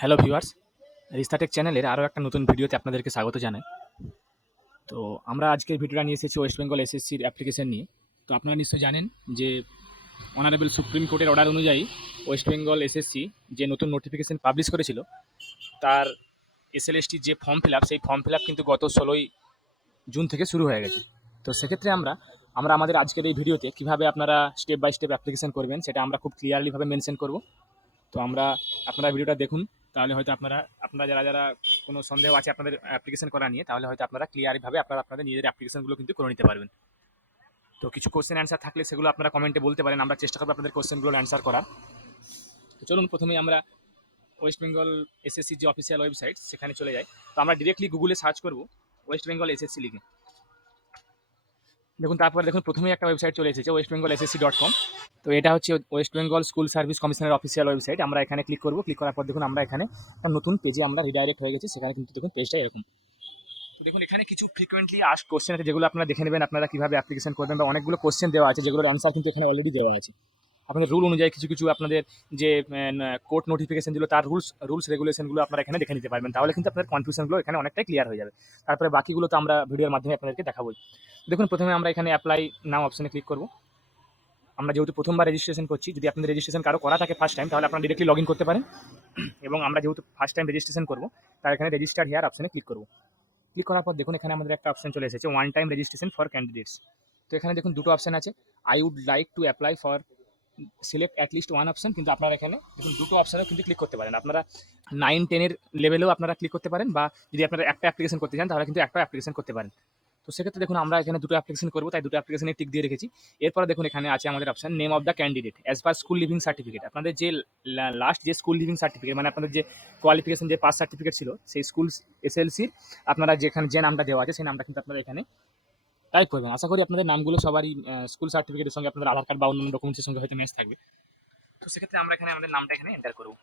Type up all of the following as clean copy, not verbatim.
Hello viewers, রিস্তাটেক চ্যানেলের আরও একটা নতুন ভিডিওতে আপনাদেরকে স্বাগত জানাই। তো আমরা আজকের ভিডিওটা নিয়ে এসেছি ওয়েস্ট বেঙ্গল এসএসসির অ্যাপ্লিকেশন নিয়ে। তো আপনারা নিশ্চয়ই জানেন যে অনারেবল সুপ্রিম কোর্টের অর্ডার অনুযায়ী ওয়েস্ট বেঙ্গল এসএসসি যে নতুন নোটিফিকেশন পাবলিশ করেছিল, তার এসএলএসটির যে ফর্ম ফিল আপ, সেই ফর্ম ফিল আপ কিন্তু গত 16ই জুন থেকে শুরু হয়ে গেছে। তো সেক্ষেত্রে আমরা আমরা আমাদের আজকের এই ভিডিওতে কীভাবে আপনারা স্টেপ বাই স্টেপ অ্যাপ্লিকেশন করবেন সেটা আমরা খুব ক্লিয়ারলিভাবে মেনশন করব। তো আপনারা ভিডিওটা দেখুন, তাহলে হয়তো আপনারা যারা যারা কোনো সন্দেহ আছে আপনাদের অ্যাপ্লিকেশন করা নিয়ে, তাহলে হয়তো আপনারা ক্লিয়ারভাবে আপনাদের নিজেদের অ্যাপ্লিকেশনগুলো কিন্তু করে নিতে পারবেন। তো কিছু কোশ্চেন অ্যান্সার থাকলে সেগুলো আপনারা কমেন্টে বলতে পারেন, আমরা চেষ্টা করবো আপনাদের কোশ্চেনগুলো অ্যান্সার করার। তো চলুন প্রথমেই আমরা ওয়েস্ট বেঙ্গল এসএসসি যে অফিসিয়াল ওয়েবসাইট সেখানে চলে যাই। তো আমরা ডিরেক্টলি গুগলে সার্চ করবো ওয়েস্ট বেঙ্গল এসএসসি লিখে। দেখুন প্রথমেই একটা ওয়েবসাইট চলে এসেছে westbengalssc.com। তো এটা হচ্ছে ওয়েস্ট বেঙ্গল স্কুল সার্ভিস কমিশনের অফিসিয়াল ওয়েবসাইট। আমরা এখানে ক্লিক করবো। ক্লিক করার পর দেখুন আমরা এখানে একটা নতুন পেজে আমরা রিডাইরেক্ট হয়ে গেছি। সেখানে কিন্তু দেখুন পেজটা এরকম। তো দেখুন এখানে কিছু ফ্রিকোয়েন্টলি আস্কড কোশ্চেন আছে, যেগুলো আপনারা দেখে নেবেন আপনারা কীভাবে অ্যাপ্লিকেশন করবেন, বা অনেকগুলো কোশ্চেন দেওয়া আছে যেগুলোর অ্যান্সার কিন্তু এখানে অলরেডি দেওয়া আছে। আপনাদের রুল অনুযায়ী কিছু কিছু আপনাদের যে কোর্ট নোটিফিকেশন দিল তার রুলস রেগুলেশনগুলো আপনারা এখানে দেখে নিতে পারবেন। তাহলে কিন্তু আপনাদের কনফিউশনগুলো এখানে অনেকটাই ক্লিয়ার হয়ে যাবে। তারপরে বাকিগুলো তো আমরা ভিডিওর মাধ্যমে আপনাদেরকে দেখাবোই। দেখুন প্রথমে আমরা এখানে অ্যাপ্লাই নাও অপশনে ক্লিক করব। আমরা যেহেতু প্রথমবার রেজিস্ট্রেশন করছি, যদি আপনাদের রেজিস্ট্রেশন কারো করা থাকে ফার্স্ট টাইম, তাহলে আপনারা ডিরেক্টলি লগ ইন করতে পারেন। এবং আমরা যেহেতু ফার্স্ট টাইম রেজিস্ট্রেশন করবো, তার এখানে রেজিস্টার হিয়ার অপশনে ক্লিক করব। ক্লিক করার পর দেখুন এখানে আমাদের একটা অপশন চলে এসেছে one time registration for candidates. তো এখানে দেখুন দুটো অপশন আছে, I would like to apply for select at least one option. কিন্তু আপনারা এখানে দেখুন দুটো অপশনেও কিন্তু ক্লিক করতে পারেন। আপনারা 9-10 লেভেলেও আপনারা ক্লিক করতে পারেন, বা যদি আপনারা একটা অ্যাপ্লিকেশন করতে চান তাহলে কিন্তু একটা অ্যাপ্লিকেশন করতে পারেন। তো সেক্ষেত্রে দেখুন আমরা এখানে দুটো অ্যাপ্লিকেশন করবো, তাই দুটো অ্যাপ্লিকেশনে টিক দিয়ে রেখেছি। এরপরে দেখুন এখানে আছে আমাদের option name of the candidate as per school living certificate. আপনাদের যে লাস্ট যে স্কুল লিভিং সার্টিফিকেট, মানে আপনাদের যে কোয়ালিফিকেশন যে পাস সার্টিফিকেট ছিল সেই স্কুল এসএলসির, আপনারা যেখানে যে নামটা দেওয়া আছে সেই নামটা কিন্তু আপনারা এখানে টাইপ করবেন। আশা করি আপনাদের নামগুলো সবারই স্কুল সার্টিফিকেটের সঙ্গে আপনাদের আধার কার্ড বা অন্যান্য ডকুমেন্টসের সঙ্গে হয়তো ম্যাচ থাকবে। তো সেক্ষেত্রে আমরা এখানে আমাদের নামটা এখানে এন্টার করবো।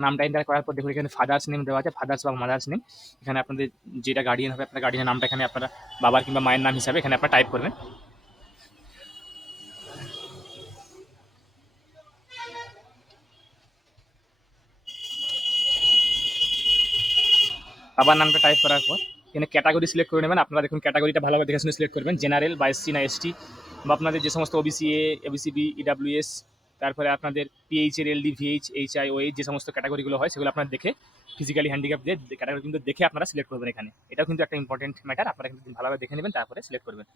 নামটা এন্টার করার পর দেখুন এখানে ফাদার্স নেম দেওয়া আছে, ফাদার্স বা মাদার্স নেম। এখানে আপনাদের যেটা গার্ডিয়ান হবে, আপনার গার্ডিয়ানের নামটা এখানে আপনারা বাবার কিংবা মায়ের নাম হিসাবে এখানে আপনারা টাইপ করবেন। বাবার নামটা টাইপ করার পর এখানে ক্যাটাগরি সিলেক্ট করে নেবেন। আপনারা দেখুন ক্যাটাগরিটা ভালোভাবে দেখে শুনে সিলেক্ট করবেন, জেনারেল বা এসসি না এসটি, বা আপনাদের যে সমস্ত OBC A, OBC B, EWS, তারপরে আপনাদের পিএইচের এলডি, ভিএইচ, এইচআই, ওএইচ যে সমস্ত ক্যাটাগরিগুলো হয় সেগুলো আপনারা দেখে, ফিজিক্যালি হ্যান্ডিক্যাপদের ক্যাটাগরি কিন্তু দেখে আপনারা সিলেক্ট করবেন এখানে। এটাও কিন্তু একটা ইম্পর্টেন্ট ম্যাটার, আপনারা কিন্তু ভালোভাবে দেখে নেবেন তারপরে সিলেক্ট করবেন।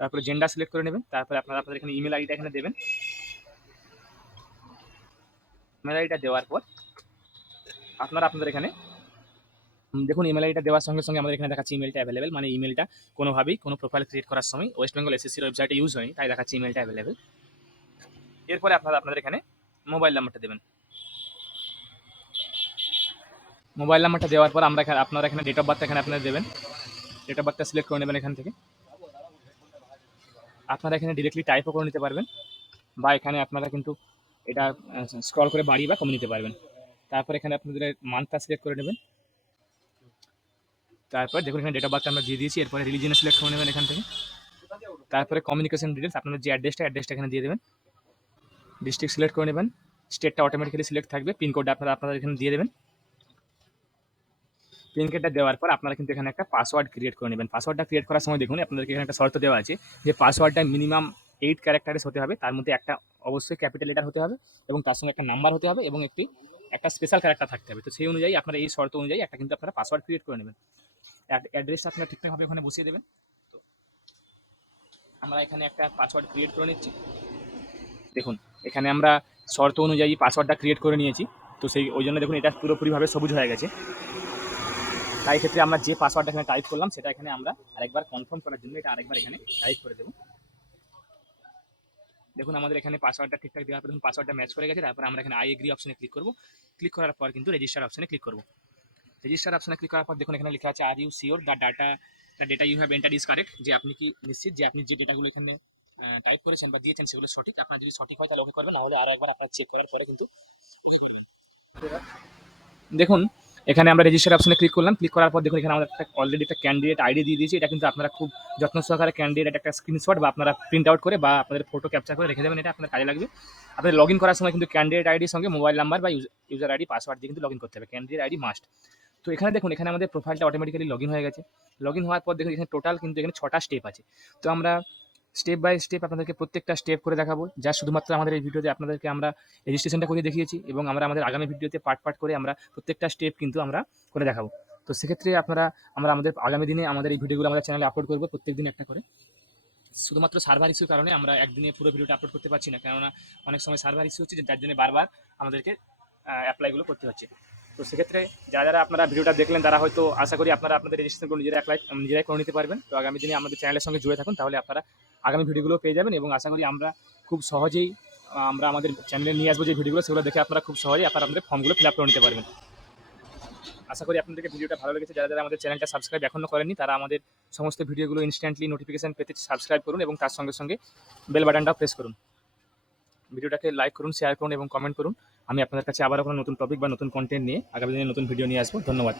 তারপরে জেন্ডার সিলেক্ট করে নেবেন। তারপরে আপনাদের এখানে ইমেল আইডিটা এখানে দেবেন। ইমেল আইডিটা দেওয়ার পর আপনাদের এখানে দেখুন ইমেল আইডিটা দেওয়ার সঙ্গে সঙ্গে আমাদের এখানে দেখাচ্ছে ইমেলটা অ্যাভেলেবেল, মানে ইমেলটা কোনোভাবেই কোনো প্রোফাইল ক্রিয়েট করার সময় ওয়েস্ট বেঙ্গল এসএসসির ওয়েবসাইটে ইউজ হয়নি, তাই দেখাচ্ছে ইমেলটা অ্যাভেলেবেল। এরপরে আপনাদের এখানে মোবাইল নাম্বারটা দেবেন। মোবাইল নাম্বারটা দেওয়ার পর আপনারা এখানে ডেট অফ বার্থ এখানে আপনারা দেবেন। ডেট অফ বার্থটা সিলেক্ট করে নেবেন এখান থেকে। আপনারা এখানে ডিরেক্টলি টাইপও করে নিতে পারবেন, বা এখানে আপনারা কিন্তু এটা স্ক্রল করে বাড়িয়ে বা কমিয়ে নিতে পারবেন। তারপর এখানে আপনাদের মান্থটা সিলেক্ট করে নেবেন। তারপর দেখুন এখানে ডেট অফ বার্থ আমরা দিয়ে দিয়েছি। এরপরে রিলিজিয়ন সিলেক্ট করে নেবেন এখান থেকে। তারপরে কমিউনিকেশন ডিটেলস, আপনাদের যে অ্যাড্রেসটা এখানে দিয়ে দেবেন। ডিস্ট্রিক্ট সিলেক্ট করে নেবেন। স্টেটটা অটোমেটিক্যালি সিলেক্ট থাকবে। পিনকোডটা আপনারা এখানে দিয়ে দেবেন। পিনকোডটা দেওয়ার পর আপনারা কিন্তু এখানে একটা পাসওয়ার্ড ক্রিয়েট করে নেবেন। পাসওয়ার্ডটা ক্রিয়েট করার সময় দেখুন আপনাদেরকে এখানে একটা শর্ত দেওয়া আছে যে পাসওয়ার্ডটা মিনিমাম 8 ক্যারেক্টারেস হতে হবে, তার মধ্যে একটা অবশ্যই ক্যাপিটাল লেটার হতে হবে, এবং তার সঙ্গে একটা নাম্বার হতে হবে, এবং একটা স্পেশাল ক্যারেক্টার থাকতে হবে। তো সেই অনুযায়ী আপনারা এই শর্ত অনুযায়ী একটা কিন্তু আপনারা পাসওয়ার্ড ক্রিয়েট করে নেবেন। অ্যাড্রেসটা আপনারা ঠিকঠাকভাবে ওখানে বসিয়ে দেবেন। তো আমরা এখানে একটা পাসওয়ার্ড ক্রিয়েট করে নিচ্ছি। দেখুন এখানে আমরা শর্ত অনুযায়ী পাসওয়ার্ডটা ক্রিয়েট করে নিয়েছি। তো ওই জন্য দেখুন এটা পুরোপুরিভাবে সবুজ হয়ে গেছে। তাই ক্ষেত্রে আমরা যে পাসওয়ার্ডটা এখানে টাইপ করলাম সেটা এখানে আমরা আরেকবার কনফার্ম করার জন্য এটা আরেকবার এখানে টাইপ করে দেবো। দেখুন আমাদের এখানে পাসওয়ার্ডটা ঠিকঠাক দেওয়ার পর দেখুন পাসওয়ার্ডটা ম্যাচ করে গেছে। তারপর আমরা এখানে আই এগ্রি অপশনে ক্লিক করব। ক্লিক করার পর কিন্তু রেজিস্টার অপশনে ক্লিক করব। রেজিস্টার অপশনে ক্লিক করার পর দেখুন এখানে লেখা আছে are you sure the data you have entered is correct, যে আপনি কি নিশ্চিত যে আপনি যে ডেটাগুলো এখানে টাইপ করেছেন বা দিয়েছেন সেগুলো সঠিক। আপনার যদি সঠিক হয় তাহলে ওকে করবেন, না হলে আরো একবার আপনার চেক করার পরে কিন্তু দেখুন এখানে আমরা রেজিস্টার অপশনে ক্লিক করলাম। ক্লিক করার পর দেখুন এখানে আমাদের একটা অলরেডি একটা ক্যান্ডিডেট আইডি দিয়ে দিয়েছি। এটা কিন্তু আপনারা খুব যত্ন সহকারে ক্যান্ডিডেট একটা স্ক্রিনশট বা আপনারা প্রিন্ট আউট করে বা আপনাদের ফটো ক্যাপচার করে রেখে দেবেন। এটা আপনার কাজে লাগবে। আপনাদের লগ ইন করার সময় কিন্তু ক্যান্ডিডেট আইডির সঙ্গে মোবাইল নাম্বার বা ইউজার আইডি পাসওয়ার্ড দিয়ে কিন্তু লগ ইন করতে হবে। Candidate ID must. তো এখানে দেখুন এখানে আমাদের প্রোফাইলটা অটোমেটিক্যালি লগ ইন হয়ে গেছে। লগ ইন হওয়ার পর দেখুন এখানে টোটাল কিন্তু এখানে 6টা স্টেপ আছে। তো আমরা স্টেপ বাই স্টেপ আপনাদেরকে প্রত্যেকটা স্টেপ করে দেখাবো। যা শুধুমাত্র আমাদের এই ভিডিওতে আপনাদেরকে আমরা রেজিস্ট্রেশনটা করে দেখিয়েছি এবং আমরা আমাদের আগামী ভিডিওতে পার্ট করে আমরা প্রত্যেকটা স্টেপ কিন্তু আমরা করে দেখাবো। তো সেক্ষেত্রে আমরা আমাদের আগামী দিনে আমাদের এই ভিডিওগুলো আমাদের চ্যানেলে আপলোড করবো প্রত্যেকদিন একটা করে। শুধুমাত্র সার্ভার ইস্যুর কারণে আমরা একদিনে পুরো ভিডিওটা আপলোড করতে পারছি না, কেননা অনেক সময় সার্ভার ইস্যু হচ্ছে, যার জন্য বারবার আমাদেরকে অ্যাপ্লাইগুলো করতে হচ্ছে। তো সেক্ষেত্রে যারা আপনারা ভিডিওটা দেখলেন তারা হয়তো আশা করি আপনারা আপনাদের রেজিস্ট্রেশনগুলো নিজেরাই করে নিতে পারবেন। তো আগামী দিনে আমাদের চ্যানেলের সঙ্গে জুড়ে থাকুন, তাহলে আপনারা আগামী ভিডিওগুলো পেয়ে যাবেন এবং আশা করি আমরা খুব সহজেই আমরা আমাদের চ্যানেলে নিয়ে আসবো যে ভিডিওগুলো, সেগুলো দেখে আপনারা খুব সহজেই আপনারা আপনাদের ফর্মগুলো ফিল আপ করে নিতে পারবেন। আশা করি আপনাদেরকে ভিডিওটা ভালো লেগেছে। যারা আমাদের চ্যানেলটা সাবস্ক্রাইব এখনো করেননি তারা আমাদের সমস্ত ভিডিওগুলো ইনস্ট্যান্টলি নোটিফিকেশন পেতে সাবস্ক্রাইব করুন এবং তার সঙ্গে সঙ্গে বেল বাটনটাও প্রেস করুন। ভিডিওটাকে লাইক করুন, শেয়ার করুন এবং কমেন্ট করুন। আমি আপনাদের কাছে আবারও কোনো নতুন টপিক বা নতুন কন্টেন্ট নিয়ে আগামী দিনে নতুন ভিডিও নিয়ে আসবো। ধন্যবাদ।